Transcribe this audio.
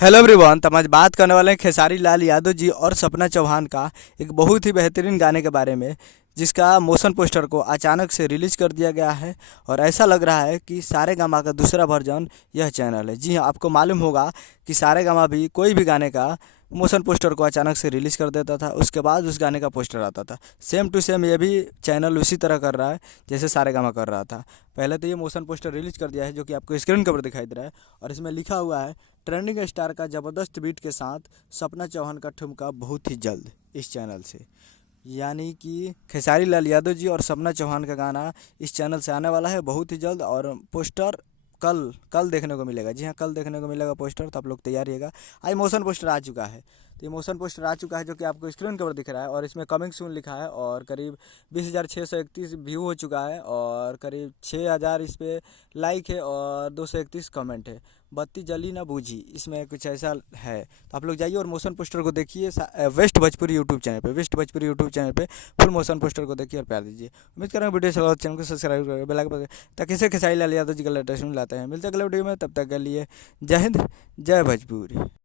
Hello everyone. तो हम आज बात करने वाले हैं खेसारी लाल यादव जी और सपना चौहान का एक बहुत ही बेहतरीन गाने के बारे में, जिसका मोशन पोस्टर को अचानक से रिलीज कर दिया गया है। और ऐसा लग रहा है कि सारेगामा का दूसरा वर्जन यह चैनल है। जी हाँ, आपको मालूम होगा कि सारेगामा भी कोई भी गाने का मोशन पोस्टर को अचानक से रिलीज़ कर देता था, उसके बाद उस गाने का पोस्टर आता था। सेम टू सेम ये भी चैनल उसी तरह कर रहा है जैसे सारेगामा कर रहा था। पहले तो ये मोशन पोस्टर रिलीज कर दिया है, जो कि आपको स्क्रीन के ऊपर दिखाई दे रहा है, और इसमें लिखा हुआ है ट्रेंडिंग स्टार का ज़बरदस्त बीट के साथ सपना चौहान का ठुमका बहुत ही जल्द इस चैनल से। यानी कि खेसारी लाल यादव जी और सपना चौहान का गाना इस चैनल से आने वाला है बहुत ही जल्द। और पोस्टर कल कल देखने को मिलेगा। जी हाँ, कल देखने को मिलेगा पोस्टर, तो आप लोग तैयार रहिएगा। आज मोशन पोस्टर आ चुका है, तो ये मोशन पोस्टर आ चुका है जो कि आपको स्क्रीन के ऊपर दिख रहा है, और इसमें कमिंग सून लिखा है, और करीब 20,631 व्यू हो चुका है, और करीब 6,000 इस पर लाइक है, और 231 कमेंट है। बत्ती जली ना बूझी, इसमें कुछ ऐसा है। तो आप लोग जाइए और मोशन पोस्टर को देखिए वेस्ट भोजपुरी यूट्यूब चैनल पे, वेस्ट भोजपुरी यूट्यूब चैनल पे फुल मोशन पोस्टर को देखिए और प्यार दीजिए। उम्मीद कर रहा हूँ वीडियो से चैनल को सब्सक्राइब करें, बेल आइकन ताकि इसे खेसारी लाल यादव जी का लेटेस्ट लाते हैं। मिलते हैं अगले वीडियो में, तब तक के लिए जय हिंद, जय भोजपुरी।